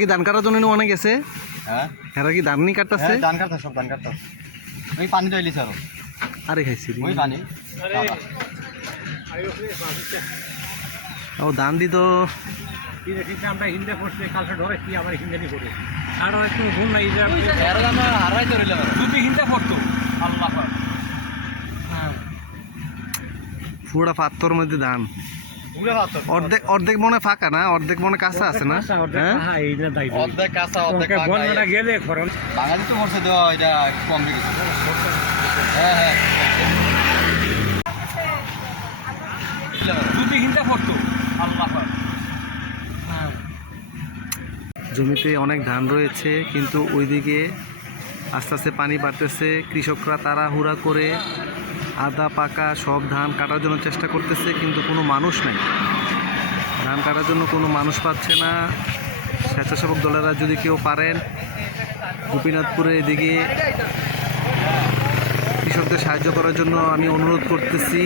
কি ধান কাটার জন্য অনেক গেছে? হ্যাঁ এরা কি ধান নি কাটতেছে? হ্যাঁ ধান কাটতে সব ধান কাটতে ওই পানি তো এলিস আরো আরে খাইছি ওই পানি ও ধান দি তো আমরা হিন্দে করছি কালকে ধরেছি আবার হিন্দানি করে আর একটু ভুল নাই হারাই তো রইলাম যদি হিন্দে পড়তো আল্লাহ পুরা পাত্তর মধ্যে ধান পুরো হাত অর্ধেক অর্ধেক মনে ফাঁকা না, অর্ধেক মনে কাঁচা আছে না? হ্যাঁ অর্ধেক কাঁচা অর্ধেক বন্যাটা গেলে খরচ বাঙালি তো করছে দেওয়া এটা কম লেগেছে হ্যাঁ হ্যাঁ যদি হিন্দে পড়তো আল্লাহ জমিতে অনেক ধান রয়েছে, কিন্তু ওইদিকে আস্তে আস্তে পানি বাড়তেছে। কৃষকরা তাড়াহুড়া করে আদা পাকা সব ধান কাটার জন্য চেষ্টা করতেছে, কিন্তু কোনো মানুষ নাই। ধান কাটার জন্য কোনো মানুষ পাচ্ছে না। স্বেচ্ছাসেবক দলেরা যদি কেউ পারেন গোপীনাথপুরের এদিকে কৃষকদের সাহায্য করার জন্য আমি অনুরোধ করতেছি।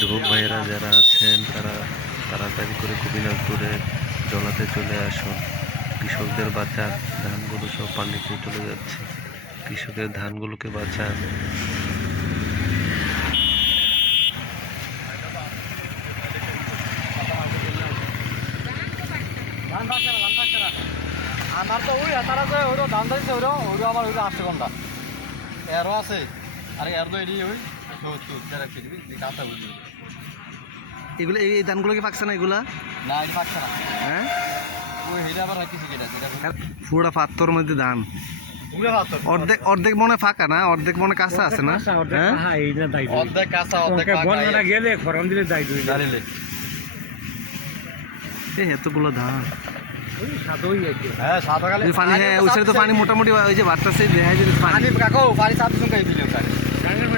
যুবক ভাইয়েরা যারা আছেন তারা তাড়াতাড়ি করে গোপীনাথপুরে জলাতে চলে আসুন। কৃষকদের বাঁচান, ধানগুলো সব পানিতে চলে যাচ্ছে। কৃষকের ধানগুলোকে বাঁচান। আমার তো ওই তারা যে ওই ধান দিচ্ছে ওই আমার ওই 8 ঘন্টা এরও আছে আর এর তো এডি ওই 70 যারা কি দিবি কাঁচা বুঝি এগুলো এই ধানগুলো কি পাকছে না এগুলা? না এই পাকছে না হ্যাঁ ওই হেডা আবার রাখিছি যেটা পুরা পাত্তর মধ্যে ধান পুরো হাত অর্ধেক অর্ধেক মনে ফাঁকা না, অর্ধেক মনে কাঁচা আছে না? হ্যাঁ অর্ধেক কাঁচা অর্ধেক বন্যাটা গেলে খরম দিলে যাই দুই দাঁড়িলে এই এতগুলো ধান ওই সাদই আছে হ্যাঁ সাত সকালে এই পানি, হ্যাঁ ওই সাইডে তো পানি মোটামুটি ওই যে বাড়তেছে দেখা যায় পানি। পানি কাকো পানি সাত সঙ্গে দিলে গানের